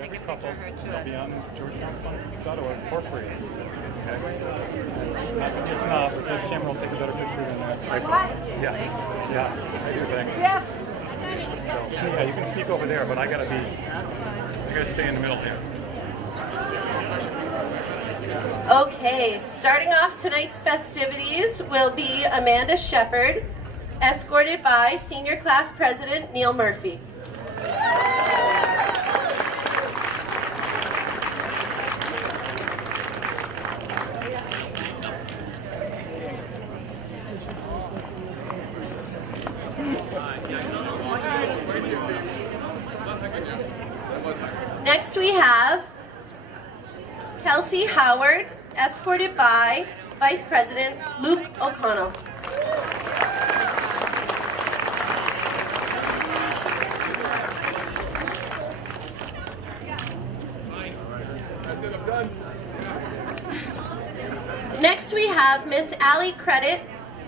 Every couple will be on georgetownfund.org for free. Okay? Not to be a snob, but this camera will take a better picture than that iPhone. Yeah, I do think. Yeah. So, yeah, you can sneak over there, but I gotta stay in the middle here. Okay, starting off tonight's festivities will be Amanda Shepard, escorted by Senior Class President Neil Murphy. Next we have Kelsey Howard, escorted by Vice President Luke O'Connell. Next we have Miss Allie Credit,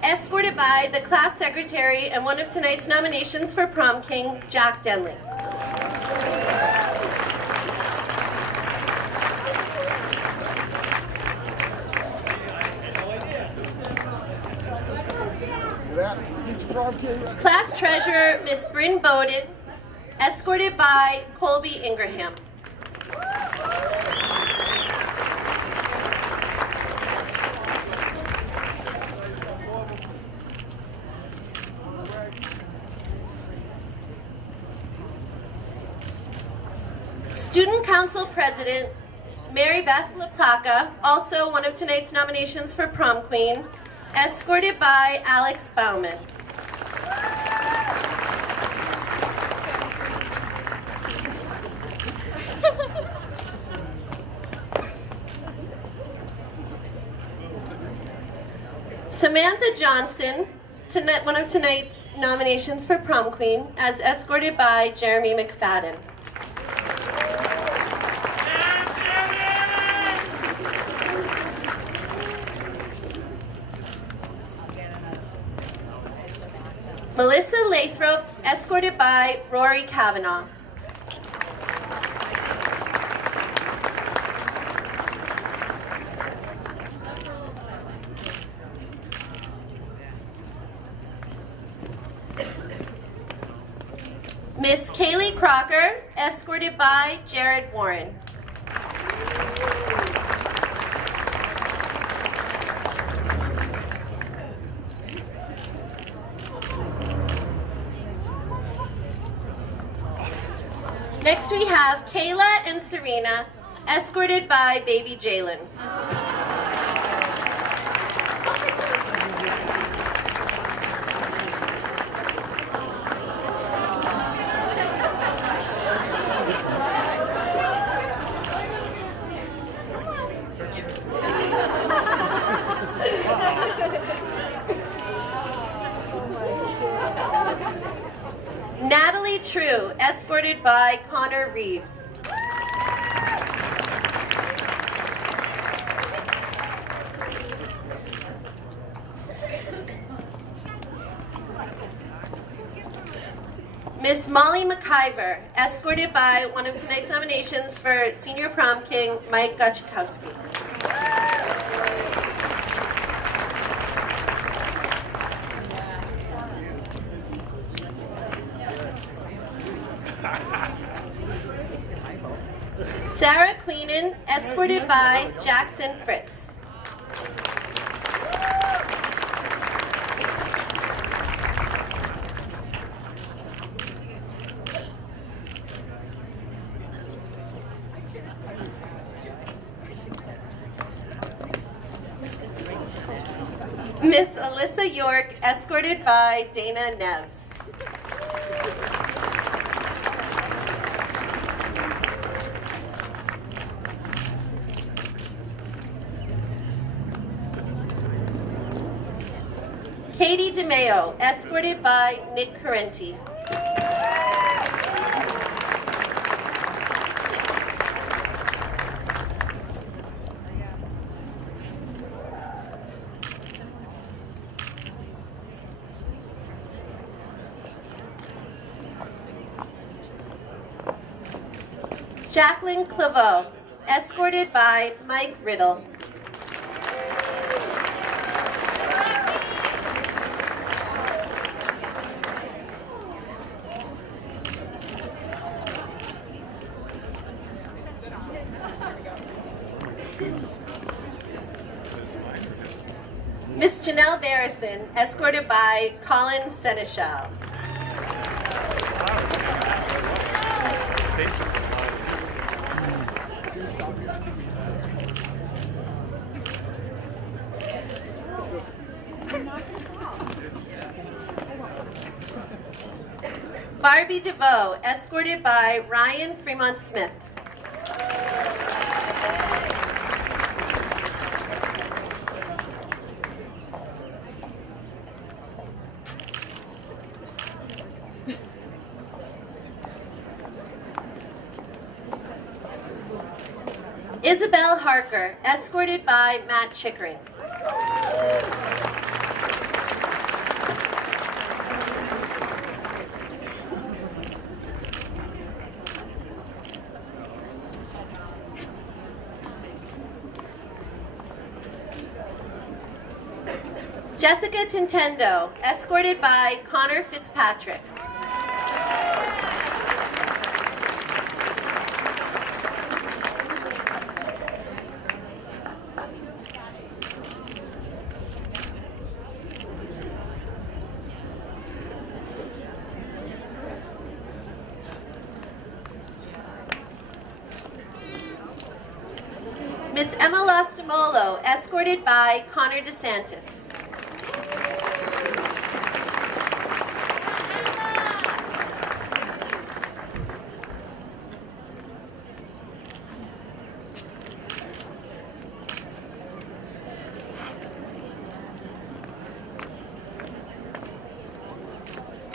escorted by the class secretary and one of tonight's nominations for prom king, Jack Denley. Class treasurer, Miss Bryn Bowden, escorted by Colby Ingraham. Student Council President, Mary Beth LaPlaca, also one of tonight's nominations for prom queen, escorted by Alex Bauman. Samantha Johnson, one of tonight's nominations for prom queen, as escorted by Jeremy McFadden. Melissa Lathrop, escorted by Rory Kavanaugh. Miss Kaylee Crocker, escorted by Jared Warren. Next we have Kayla and Serena, escorted by baby Jalen. Natalie True, escorted by Connor Reeves. Miss Molly McIver, escorted by one of tonight's nominations for Senior Prom King, Mike Gutchkowski. Sarah Queenan, escorted by Jackson Fritz. Miss Alyssa York, escorted by Dana Neves. Katie DeMeo, escorted by Nick Correnti. Jacqueline Claveau, escorted by Mike Riddle. Miss Janelle Barrison, escorted by Colin Seneschal. Barbie DeVoe, escorted by Ryan Fremont Smith. Isabel Harker, escorted by Matt Chickering. Jessica Tintendo, escorted by Connor Fitzpatrick. Miss Emma Lastimolo, escorted by Connor DeSantis.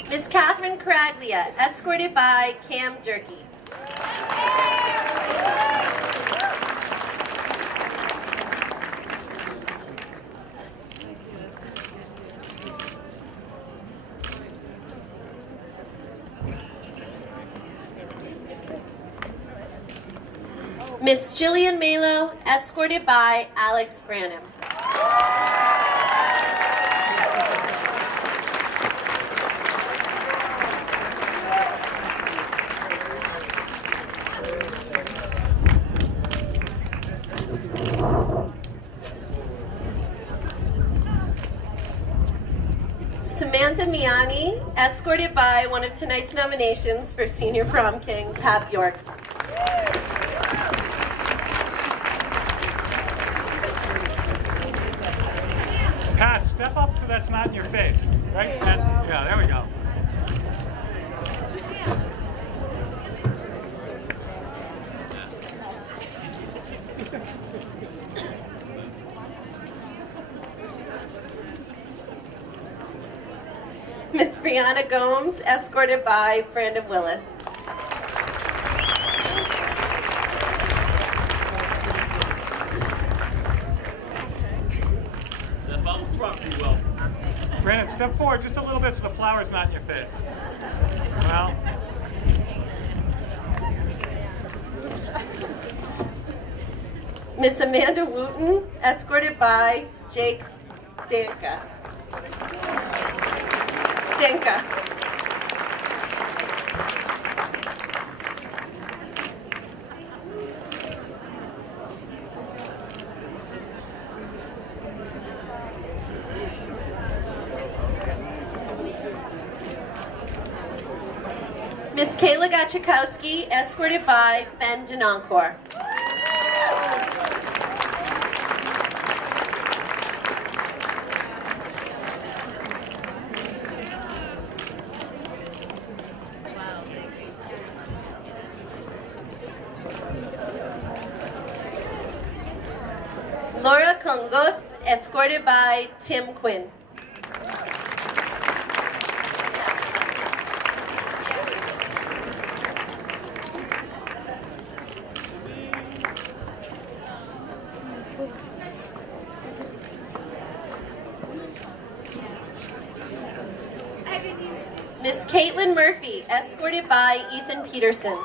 Miss Catherine Caraglia, escorted by Cam Durkee. Miss Jillian Malo, escorted by Alex Branham. Samantha Miani, escorted by one of tonight's nominations for Senior Prom King, Pat York. Pat, step up so that's not in your face. Right? Yeah, there we go. Miss Brianna Gomes, escorted by Brandon Willis. Brandon, step forward just a little bit so the flower's not in your face. Well. Miss Amanda Wooten, escorted by Jake Denka. Miss Kayla Gachikowski, escorted by Ben Denoncourt. Laura Congos, escorted by Tim Quinn. Miss Caitlin Murphy, escorted by Ethan Peterson.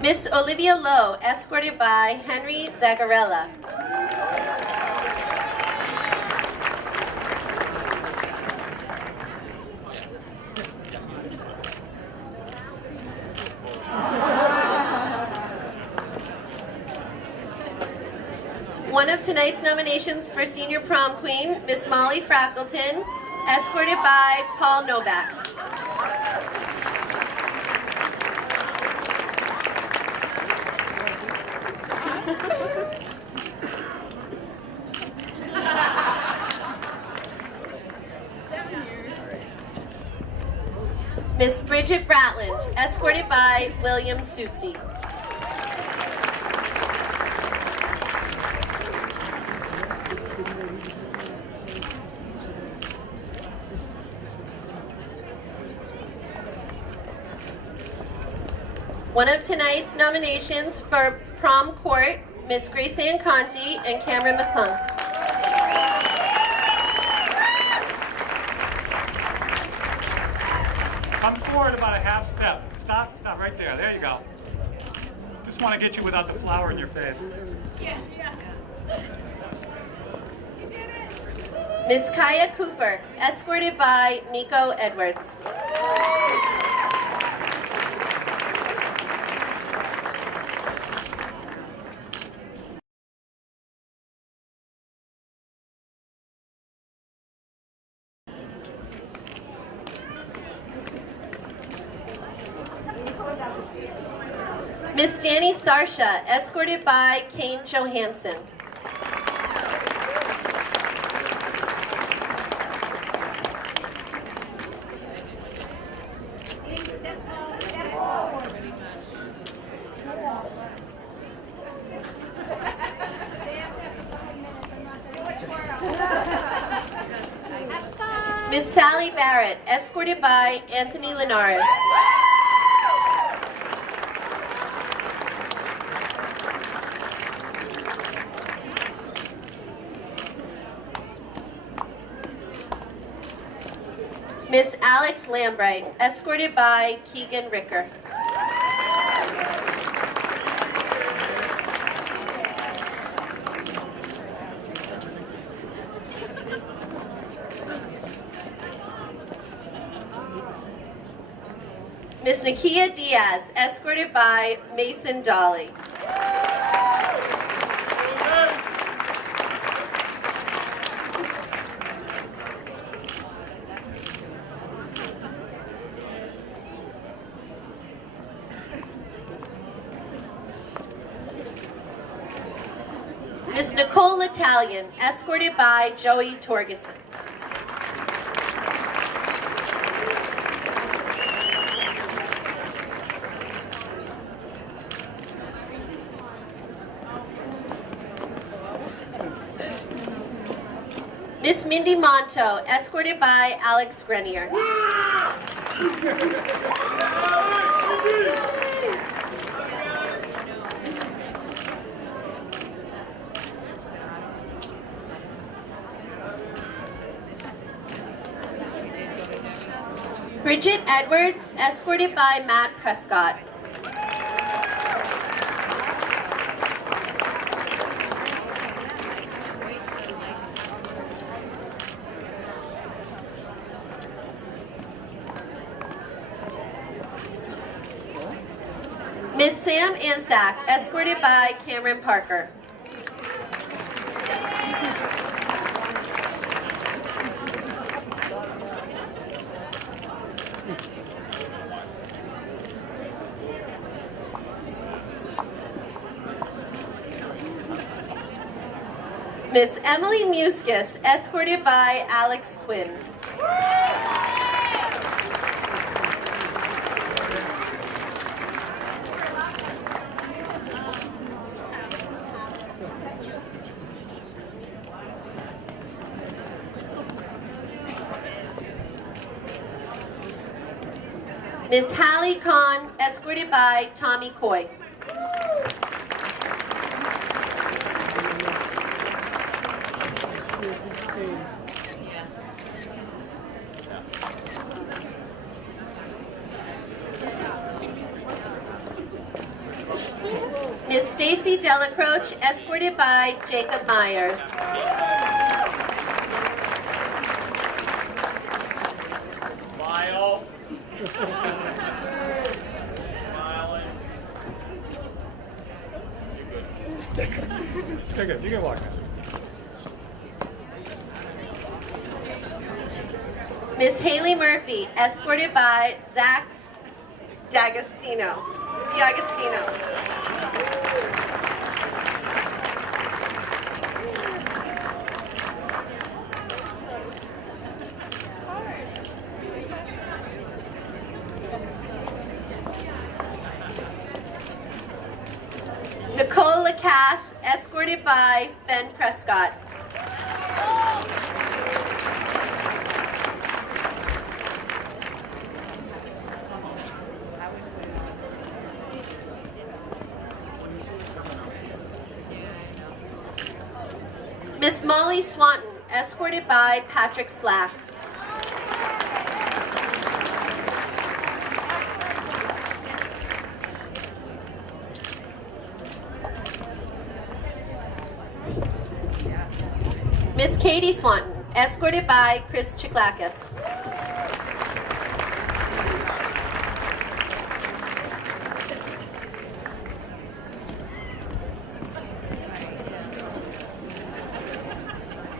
Miss Olivia Lowe, escorted by Henry Zagarella. One of tonight's nominations for Senior Prom Queen, Miss Molly Frackleton, escorted by Paul Novak. Miss Bridget Bratland, escorted by William Susi. One of tonight's nominations for Prom Court, Miss Grace Ann Conti and Cameron McClung. Come forward about a half step. Stop right there. There you go. Just want to get you without the flower in your face. Yeah. Miss Kaya Cooper, escorted by Nico Edwards. Miss Danny Sarsha, escorted by Kane Johansson. Miss Sally Barrett, escorted by Anthony Linares. Miss Alex Lambright, escorted by Keegan Ricker. Miss Nakia Diaz, escorted by Mason Dolly. Miss Nicole Italian, escorted by Joey Torgeson. Miss Mindy Monto, escorted by Alex Grenier. Bridget Edwards, escorted by Matt Prescott. Miss Sam Ansack, escorted by Cameron Parker. Miss Emily Muskis, escorted by Alex Quinn. Miss Hallie Kahn, escorted by Tommy Coy. Stacy Delacroce, escorted by Jacob Myers. Smile. Smiling. You're good. You can walk now. Miss Haley Murphy, escorted by Zach D'Agostino. Nicole Lacasse, escorted by Ben Prescott. Miss Molly Swanton, escorted by Patrick Slack. Miss Katie Swanton, escorted by Chris Chiklakis.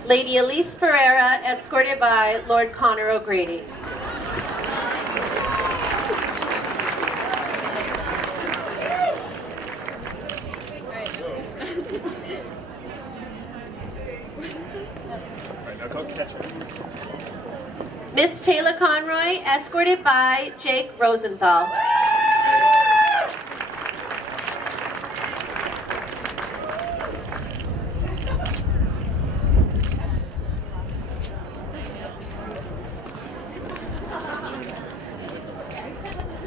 Lady Elise Ferreira, escorted by Lord Connor O'Grady. Miss Taylor Conroy, escorted by Jake Rosenthal.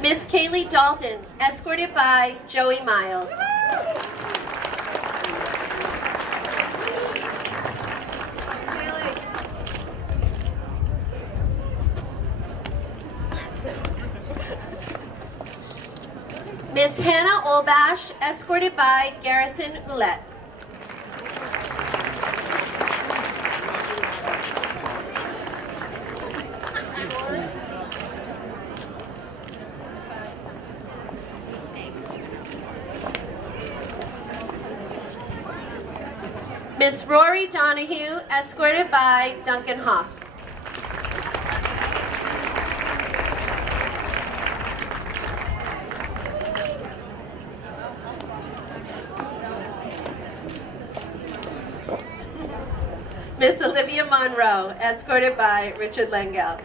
Miss Kaylee Dalton, escorted by Joey Miles. Miss Hannah Olbash, escorted by Garrison Ouellette. Miss Rory Donahue, escorted by Duncan Hoff. Miss Olivia Monroe, escorted by Richard Langell.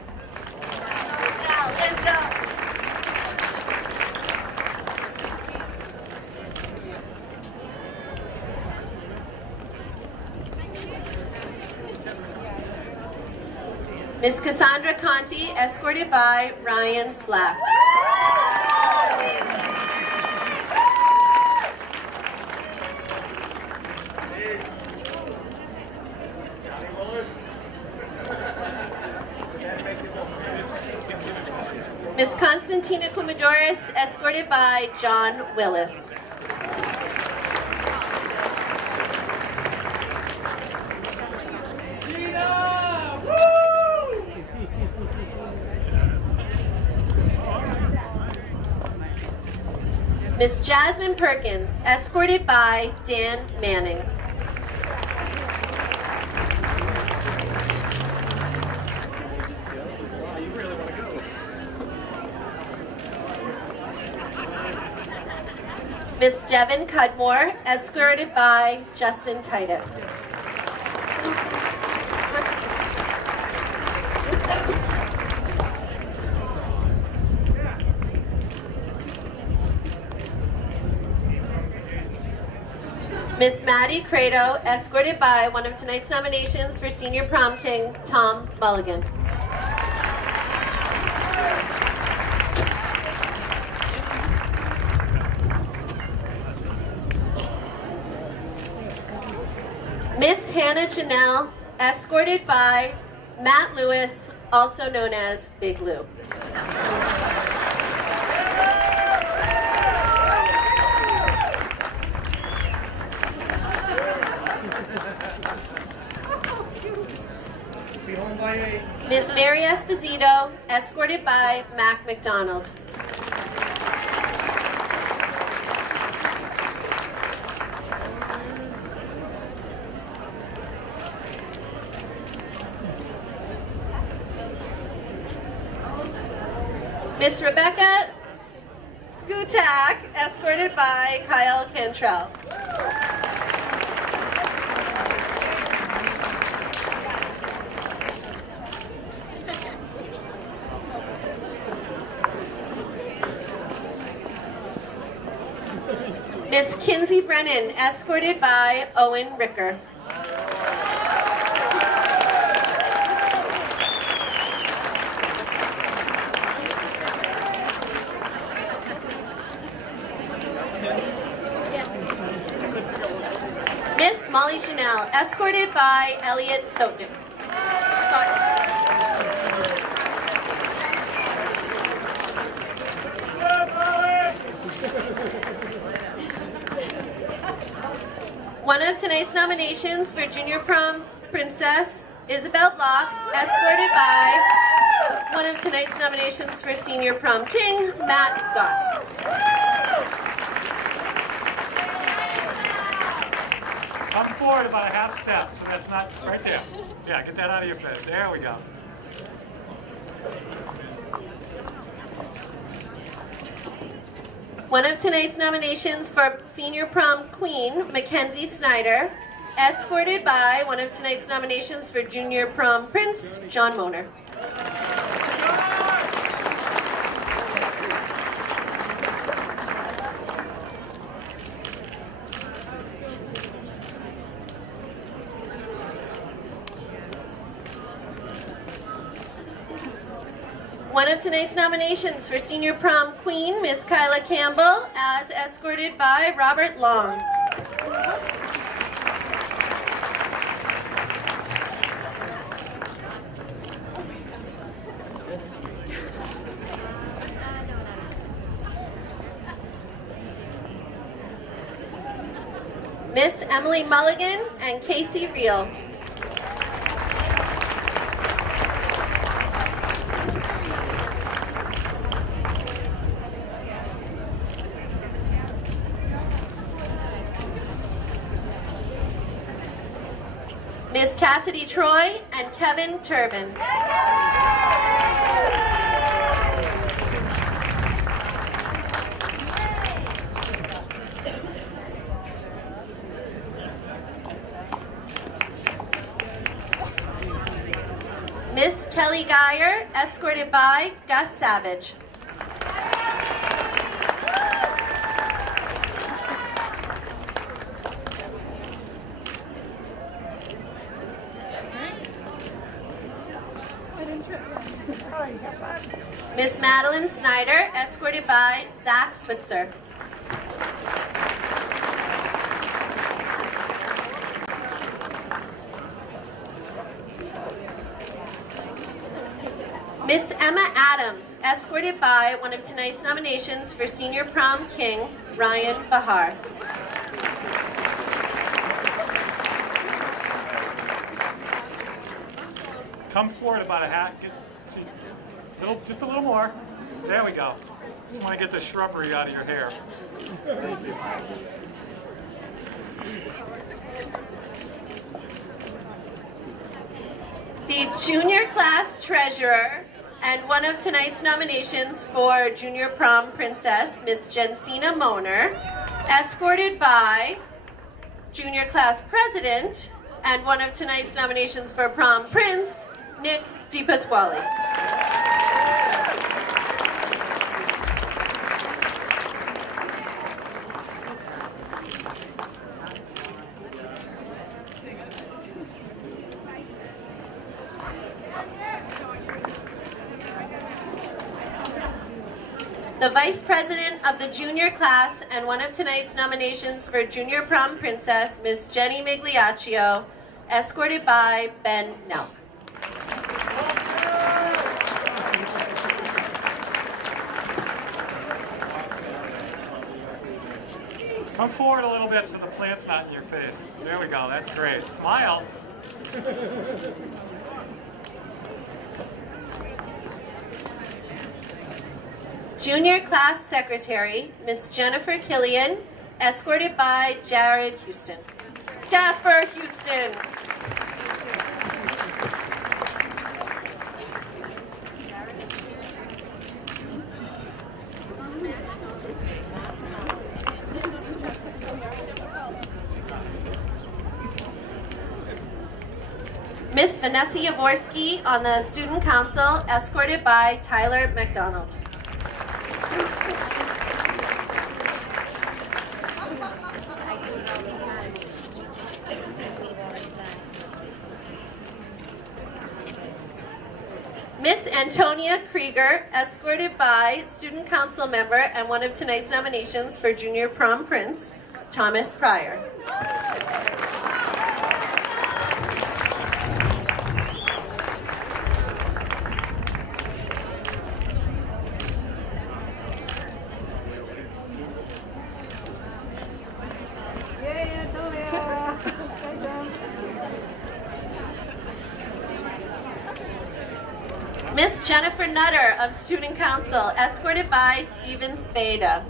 Miss Cassandra Conti, escorted by Ryan Slack. Miss Constantina Kumadoris, escorted by John Willis. Miss Jasmine Perkins, escorted by Dan Manning. Miss Devin Cudmore, escorted by Justin Titus. Miss Maddie Credo, escorted by one of tonight's nominations for Senior Prom King, Tom Mulligan. Miss Hannah Janelle, escorted by Matt Lewis, also known as Big Lou. Esposito, escorted by Mac McDonald. Miss Rebecca Skutak, escorted by Kyle Cantrell. Miss Kinsey Brennan, escorted by Owen Ricker. Miss Molly Janelle, escorted by Elliot Sotnick. One of tonight's nominations for Junior Prom Princess, Isabel Locke, escorted by one of tonight's nominations for Senior Prom King, Matt Gott. Come forward about a half step, so that's not right there. Yeah, get that out of your face. There we go. One of tonight's nominations for Senior Prom Queen, Mackenzie Snyder, escorted by one of tonight's nominations for Junior Prom Prince, John Moner. One of tonight's nominations for Senior Prom Queen, Miss Kyla Campbell, as escorted by Robert Long. Miss Emily Mulligan and Casey Reel. Miss Cassidy Troy and Kevin Turbin. Miss Kelly Geyer, escorted by Gus Savage. Miss Madeline Snyder, escorted by Zach Switzer. Miss Emma Adams, escorted by one of tonight's nominations for Senior Prom King, Ryan Bahar. Come forward about a half. See, just a little more. There we go. Just want to get the shrubbery out of your hair. Thank you. The junior class treasurer and one of tonight's nominations for Junior Prom Princess, Miss Jensina Moner, escorted by junior class president and one of tonight's nominations for Prom Prince, Nick DiPasquale. The Vice President of the Junior Class and one of tonight's nominations for Junior Prom Princess, Miss Jenny Migliaccio, escorted by Ben Nelk. Come forward a little bit so the plant's not in your face. There we go. That's great. Smile. Junior Class Secretary, Miss Jennifer Killian, escorted by Jared Houston. Jasper Houston. Miss Vanessa Yavorski on the Student Council, escorted by Tyler McDonald. Miss Antonia Krieger, escorted by Student Council member and one of tonight's nominations for Junior Prom Prince, Thomas Pryor. Miss Jennifer Nutter of Student Council, escorted by Stephen Spada.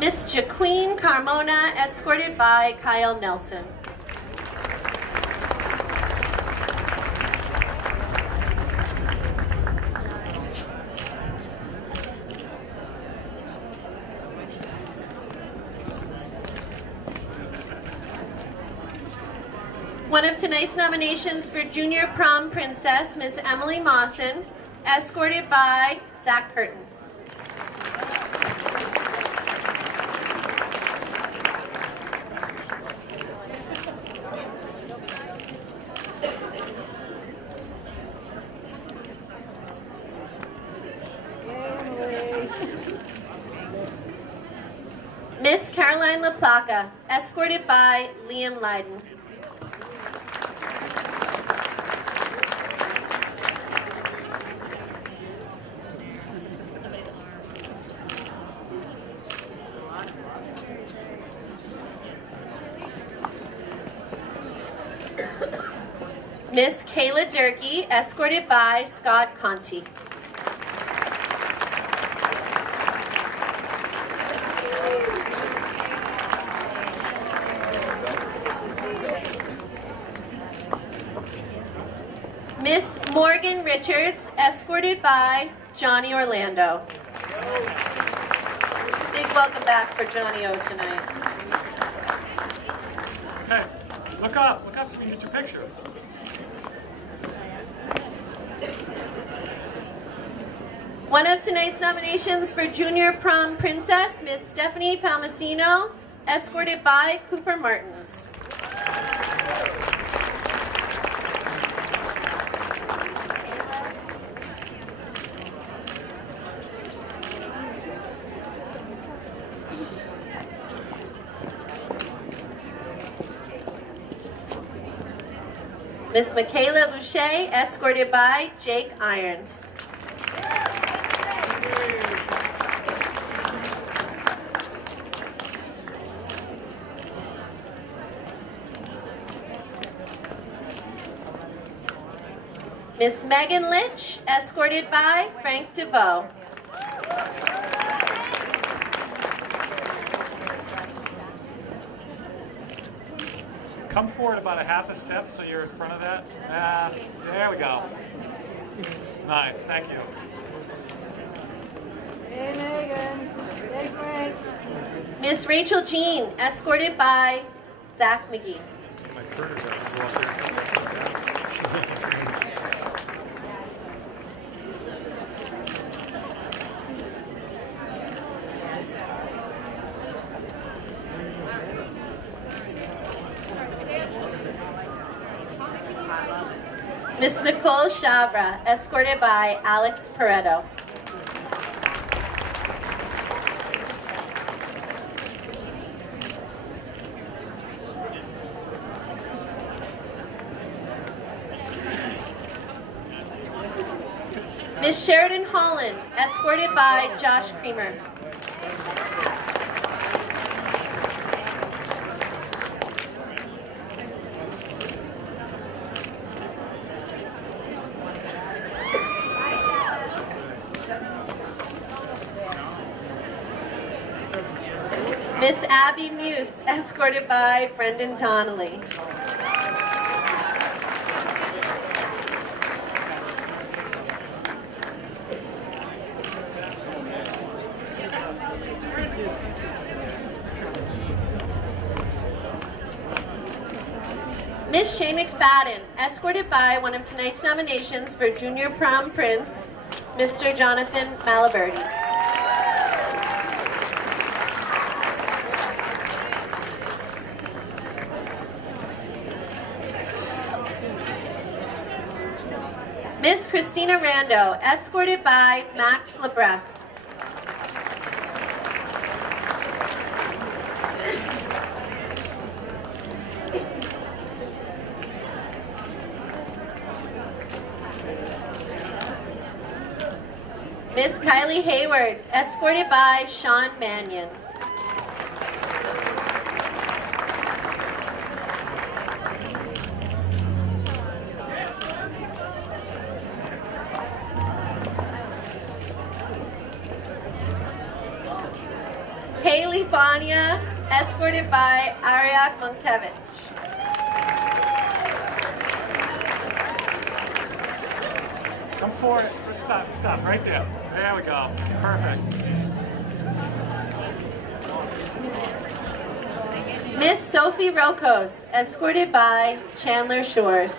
Miss Jaqueen Carmona, escorted by Kyle Nelson. One of tonight's nominations for Junior Prom Princess, Miss Emily Mawson, escorted by Zach Curtin. Miss Caroline LaPlaca, escorted by Liam Leiden. Miss Kayla Durkee, escorted by Scott Conti. Miss Morgan Richards, escorted by Johnny Orlando. Big welcome back for Johnny O tonight. Okay, look up so you can get your picture. One of tonight's nominations for Junior Prom Princess, Miss Stephanie Palmasino, escorted by Cooper Martins. Miss Michaela Boucher, escorted by Jake Irons. Miss Megan Litch, escorted by Frank DeVoe. Come forward about a half a step so you're in front of that. There we go. Nice, thank you. Hey Megan. Hey Frank. Miss Rachel Jean, escorted by Zach McGee. My critters are Miss Nicole Chavra, escorted by Alex Pareto. Miss Sheridan Holland, escorted by Josh Creamer. Miss Abby Muse, escorted by Brendan Donnelly. Miss Shay McFadden, escorted by one of tonight's nominations for Junior Prom Prince, Mr. Jonathan Malaberti. Miss Christina Rando, escorted by Max Lebrecq. Miss Kylie Hayward, escorted by Sean Mannion. Haley Banya, escorted by Ariak Monkevich. Come forward. Stop right there. There we go. Perfect. Miss Sophie Rokos, escorted by Chandler Shores.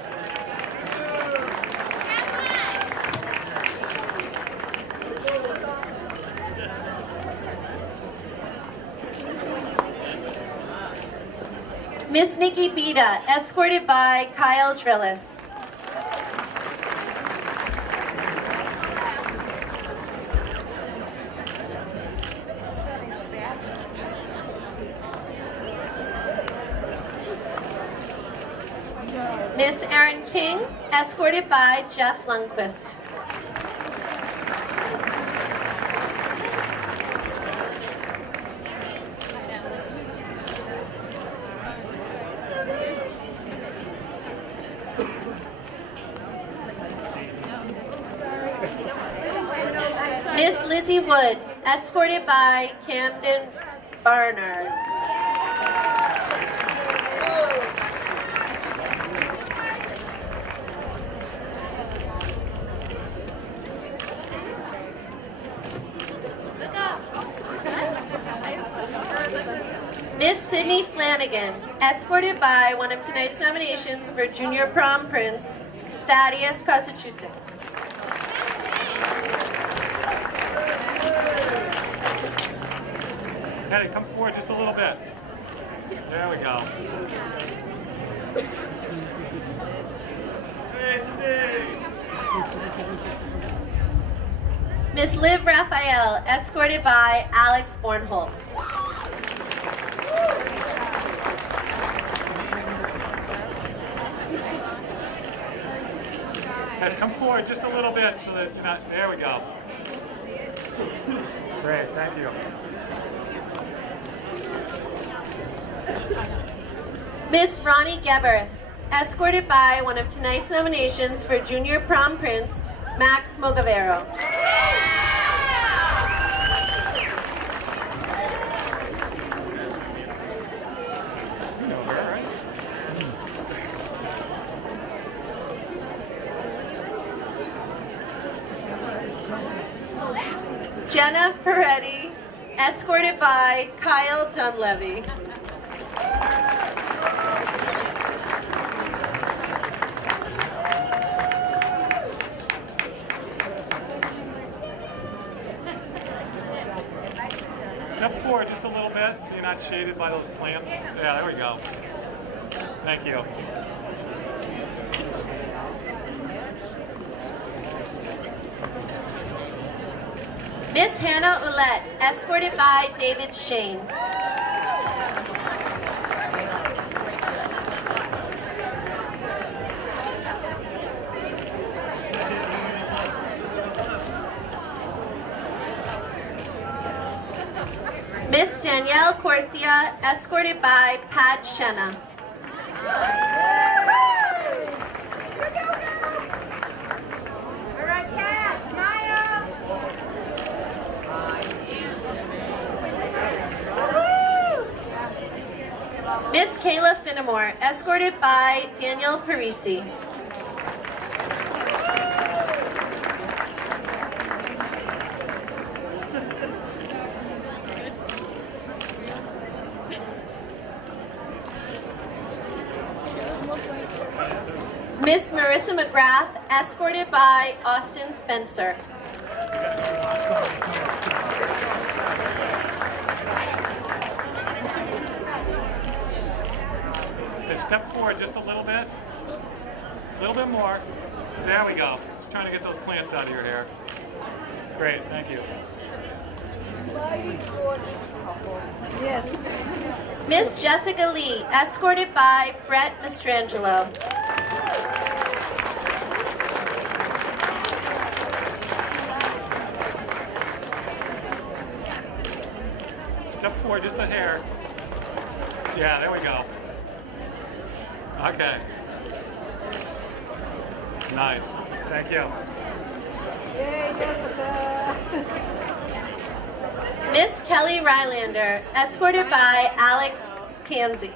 Miss Nikki Bida, escorted by Kyle Trillis. Miss Erin King, escorted by Jeff Lundquist. Miss Lizzie Wood, escorted by Camden Barnard. Miss Sydney Flanagan, escorted by one of tonight's nominations for Junior Prom Prince, Thaddeus Kosachusik. Patty, come forward just a little bit. There we go. Hey, Sydney! Miss Liv Raphael, escorted by Alex Bornholt. Guys, come forward just a little bit so that you're not, there we go. Great, thank you. Miss Ronnie Geberth, escorted by one of tonight's nominations for Junior Prom Prince, Max Mogavero. Jenna Ferretti, escorted by Kyle Dunlevy. Step forward just a little bit so you're not shaded by those plants. Yeah, there we go. Thank you. Miss Hannah Ouellette, escorted by David Shane. Miss Danielle Corsia, escorted by Pat Shenna. All right, Kat, smile. Baltimore, escorted by Daniel Parisi. Miss Marissa McGrath, escorted by Austin Spencer. Okay, step forward just a little bit. A little bit more. There we go. Just trying to get those plants out of your hair. Great, thank you. Yes. Miss Jessica Lee, escorted by Brett Mastrangelo. Step forward just a hair. Yeah, there we go. Okay. Nice. Thank you. Yay, Jessica. Miss Kelly Rylander, escorted by Alex Tanzi.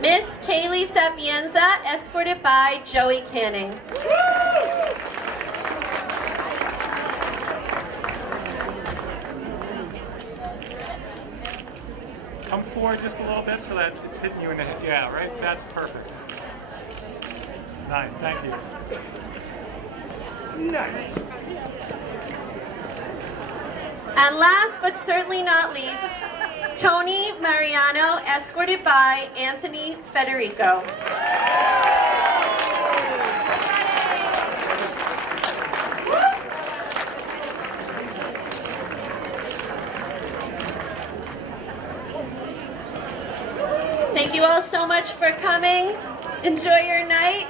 Miss Kaylee Sapienza, escorted by Joey Canning. Come forward just a little bit so that it's hitting you in the head. Yeah, right? That's perfect. Nice, thank you. Nice. And last but certainly not least, Tony Mariano, escorted by Anthony Federico. Thank you all so much for coming. Enjoy your night.